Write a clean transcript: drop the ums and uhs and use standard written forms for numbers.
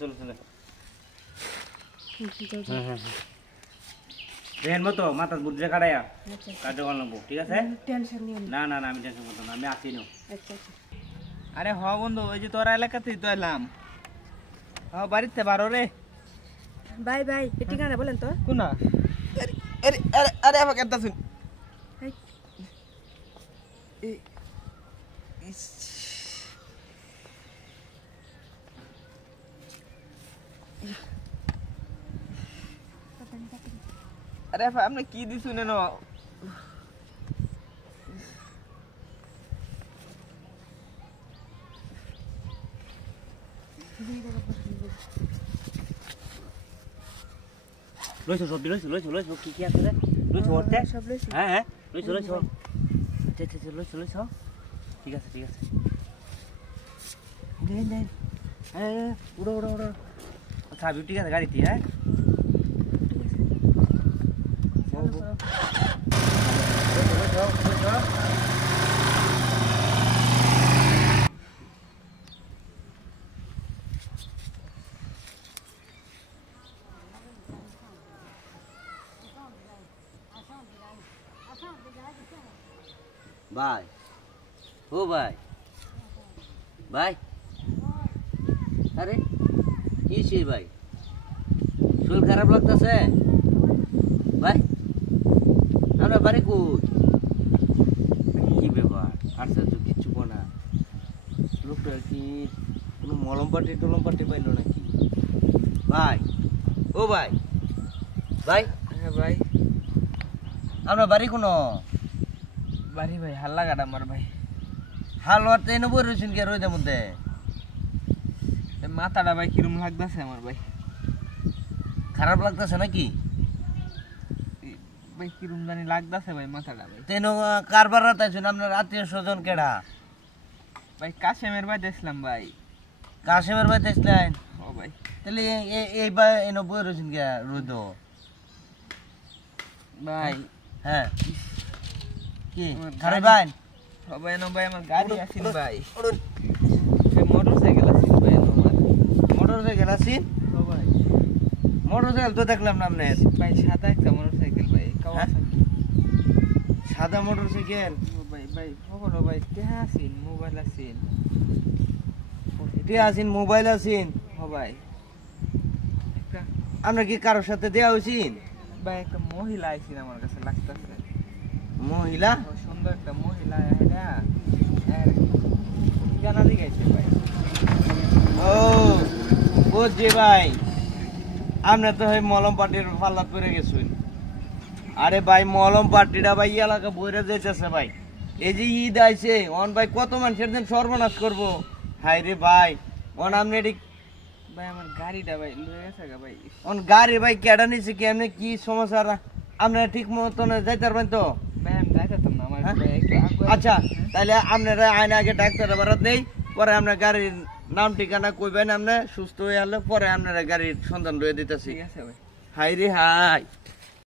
চলো চলো দেখেন মতো মাথার বুদ্ধে কাটাইয়া কার্যক্রম লাগবো, ঠিক আছে? না না না আমি টেনশন করতাম না, আমি আসি না। আরে হ বন্ধু, ওই যে তোর এলাকাতেই তো এলাম। বাড়িতে বারো রে ভাই ভাই ঠিকানা বলেন তো কোনা? আরে আরে আরে আমাকে একটা শুন। আরে আপনি কি দিছু নেন? লইছো সবজি লইছো লইছো লইছো কি কি আছে রে? লইছো ওরতে? হ্যাঁ হ্যাঁ লইছো লইছো। আচ্ছা আচ্ছা লইছো লইছো, ঠিক আছে ঠিক আছে। দেন দেন হ্যাঁ উড়ো উড়ো উড়ো। আচ্ছা ঠিক আছে গাড়িতে, হ্যাঁ ভাই। ও ভাই ভাই, আরে কি সে ভাই, শরীর খারাপ লাগতেছে ভাই? আমরা বাড়ি কই? কি ব্যাপার আচ্ছা তো কিচ্ছু না, লোকটা কি কোনো মলম পাটি পাইলো নাকি ভাই? ও ভাই ভাই। হ্যাঁ ভাই। আমরা বাড়ি কোনো বাড়ি ভাই হাল্লা গাড়া আমার ভাই। হালুয়ার তো এনে বই রয়েছেন কি রোদের মধ্যে? মাথাটা ভাই কিরম লাগতেছে আমার ভাই। খারাপ লাগতেছে নাকি ভাই? কিরম জানি লাগতেছে ভাই মাথাটা ভাই। তেন কারবার রাতাইছেন আপনার আত্মীয় স্বজন কেডা? ভাই কাশেমের ভাই দেখলাম ভাই। কাশেমের ভাই দেখলেন? ও ভাই তাহলে এইবার এনে বই রয়েছেন কি রোদ ভাই? হ্যাঁ কি খারাপ ভাই? ভাই না ভাই আমার গাড়ি আসিন ভাই, মোটরসাইকেল আসিন ভাই আমার। মোটরসাইকেল আসিন? ও ভাই মোটরসাইকেল তো দেখলাম না আপনার ভাই, সাদা একটা মোটরসাইকেল ভাই। সাদা মোটরসাইকেল? ভাই ভাই খবর ভাই কেহা আসিন, মোবাইল আসিন। কে আসিন? মোবাইল আসিন? ও ভাই একটা আপনার কি কারোর সাথে দেওয়া হয়েছিন? ভাই একটা মহিলা আইসিন আমার কাছে লাগতেছে। মহিলা? সুন্দর একটা মহিলা জানা দিগাইছে ভাই। ও বুঝছি ভাই, আপনি তো হয় মলম পার্টির পাল্লাত পড়ে গেছেন। আরে ভাই মলম পার্টিটা ভাই এলাকা বইরে যেতেছে ভাই। এই যে ঈদ আইছে অন ভাই কত মানুষের দিন সর্বনাশ করবো। হাই রে ভাই অন আপনি ভাই আমার গাড়িটা ভাই লয়ে গেছে গা ভাই। অন গাড়ি ভাই কেডা নিছে কি এমনি কি সমস্যা? আপনারা ঠিক মতন যাইতে পারবেন তো? ভাই আমি যাইতাম না আমার ভাই একটু আচ্ছা তাহলে আপনারা আইন আগে ডাক্তার বারাত নেই, পরে আপনার গাড়ির নাম ঠিকানা কইবেন, আপনি সুস্থ হয়ে আনলে পরে আপনারা গাড়ির সন্ধান লয়ে দিতেছি। ঠিক আছে ভাই। হাই রে হাই।